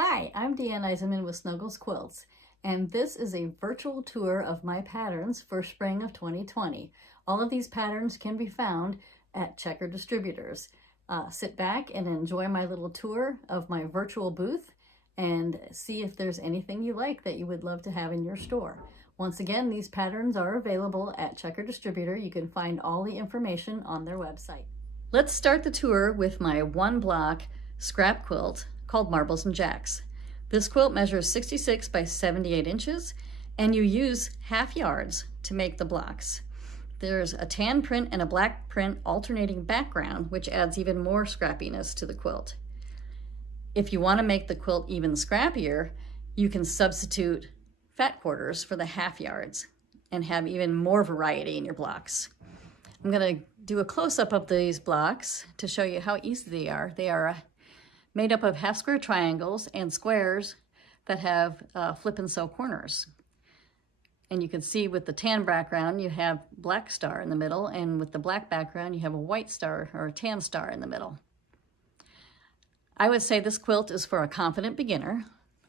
Hi, I'm Deanne Eisenman with Snuggles Quilts, and this is a virtual tour of my patterns for spring of 2020. All of these patterns can be found at Checker Distributors. Sit back and enjoy my little tour of my virtual booth and see if there's anything you like that you would love to have in your store. Once again, these patterns are available at Checker Distributor. You can find all the information on their website. Let's start the tour with my one block scrap quilt called Marbles and Jacks. This quilt measures 66 by 78 inches, and you use half yards to make the blocks. There's a tan print and a black print alternating background, which adds even more scrappiness to the quilt. If you want to make the quilt even scrappier, you can substitute fat quarters for the half yards and have even more variety in your blocks. I'm going to do a close-up of these blocks to show you how easy they are. They are made up of half square triangles and squares that have flip and sew corners. And you can see with the tan background, you have black star in the middle, and with the black background, you have a white star or a tan star in the middle. I would say this quilt is for a confident beginner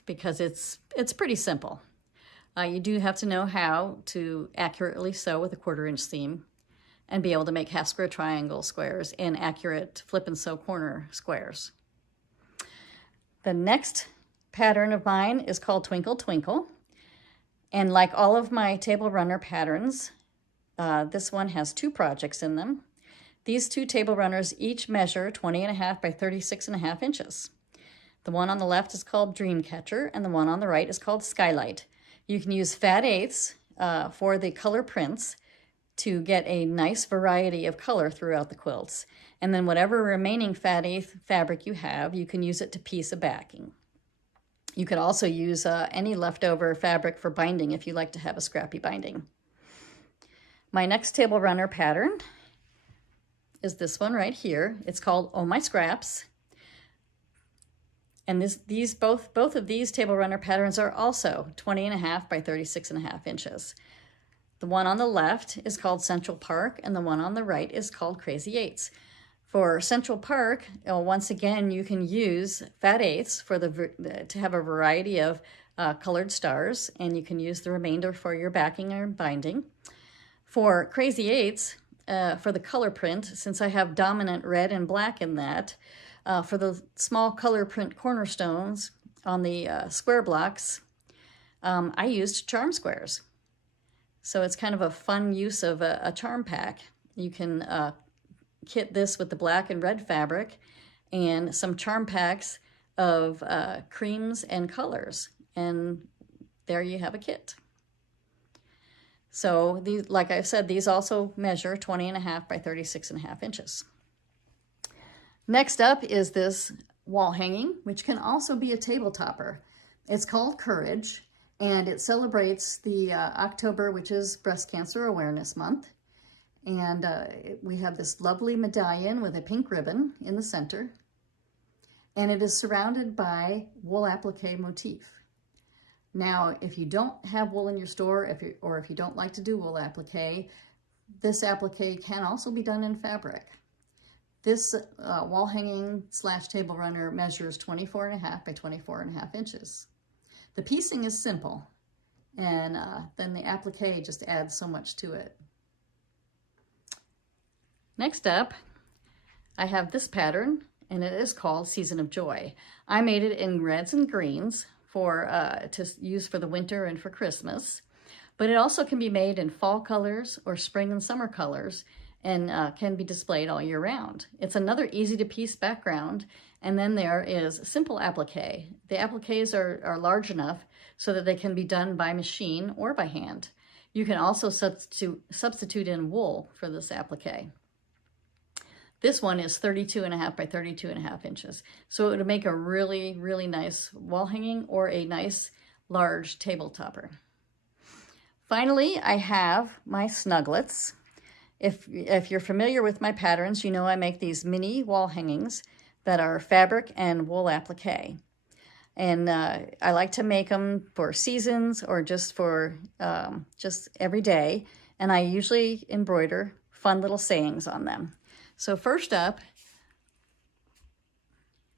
because it's pretty simple. You do have to know how to accurately sew with a 1/4 inch seam and be able to make half square triangle squares and accurate flip and sew corner squares. The next pattern of mine is called Twinkle Twinkle. And like all of my table runner patterns, this one has 2 projects in them. These 2 table runners each measure 20.5 by 36.5 inches. The one on the left is called Dreamcatcher, and the one on the right is called Skylight. You can use fat eighths for the color prints to get a nice variety of color throughout the quilts. And then whatever remaining fat eighth fabric you have, you can use it to piece a backing. You could also use any leftover fabric for binding if you like to have a scrappy binding. My next table runner pattern is this one right here. It's called Oh My Scraps. And both of these table runner patterns are also 20.5 by 36.5 inches. The one on the left is called Central Park, and the one on the right is called Crazy Eights. For Central Park, once again, you can use fat eighths to have a variety of colored stars, and you can use the remainder for your backing or binding. For Crazy Eights, for the color print, since I have dominant red and black in that, for the small color print cornerstones on the square blocks, I used charm squares. So it's kind of a fun use of a charm pack. You can kit this with the black and red fabric and some charm packs of creams and colors. And there you have a kit. So these, like I said, these also measure 20.5 by 36.5 inches. Next up is this wall hanging, which can also be a table topper. It's called Courage, and it celebrates the October, which is Breast Cancer Awareness Month. And we have this lovely medallion with a pink ribbon in the center. And it is surrounded by wool applique motif. Now, if you don't have wool in your store, or if you don't like to do wool applique, this applique can also be done in fabric. This wall hanging / table runner measures 24.5 by 24.5 inches. The piecing is simple, and then the applique just adds so much to it. Next up, I have this pattern, and it is called Season of Joy. I made it in reds and greens to use for the winter and for Christmas, but it also can be made in fall colors or spring and summer colors, and can be displayed all year round. It's another easy to piece background, and then there is simple applique. The appliques are large enough so that they can be done by machine or by hand. You can also substitute in wool for this applique. This one is 32.5 by 32.5 inches. So it would make a really, really nice wall hanging or a nice large table topper. Finally, I have my Snuggles. If you're familiar with my patterns, you know I make these mini wall hangings that are fabric and wool applique. And I like to make them for seasons or just for just every day. And I usually embroider fun little sayings on them. So first up,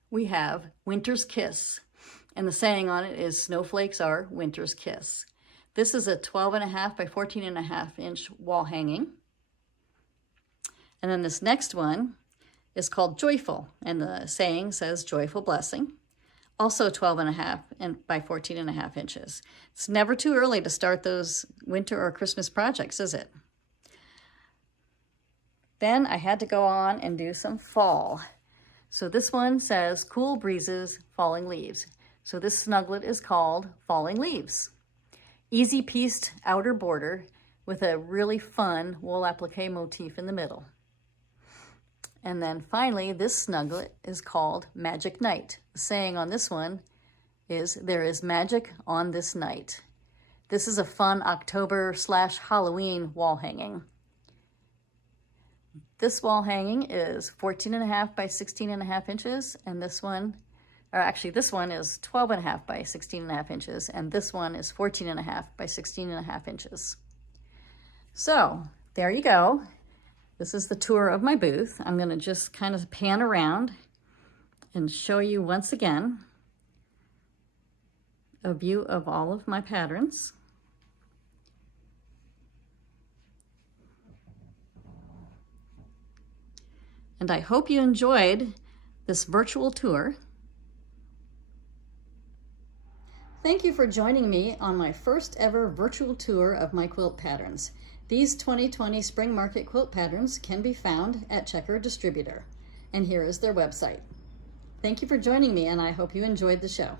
we have Winter's Kiss. And the saying on it is, snowflakes are winter's kiss. This is a 12.5 by 14.5 inch wall hanging. And then this next one is called Joyful, and the saying says joyful blessing. Also 12.5 by 14.5 inches. It's never too early to start those winter or Christmas projects, is it? Then I had to go on and do some fall. So this one says cool breezes, falling leaves. So this snugglet is called Falling Leaves. Easy pieced outer border with a really fun wool applique motif in the middle. And then finally, this snugglet is called Magic Night. The saying on this one is, there is magic on this night. This is a fun October/Halloween wall hanging. This wall hanging is 14.5 by 16.5 inches, and this one, or actually this one is 12.5 by 16.5 inches, and this one is 14.5 by 16.5 inches. So there you go. This is the tour of my booth. I'm gonna just kind of pan around and show you once again a view of all of my patterns. And I hope you enjoyed this virtual tour. Thank you for joining me on my first ever virtual tour of my quilt patterns. These 2020 Spring Market quilt patterns can be found at Checker Distributor, and here is their website. Thank you for joining me, and I hope you enjoyed the show.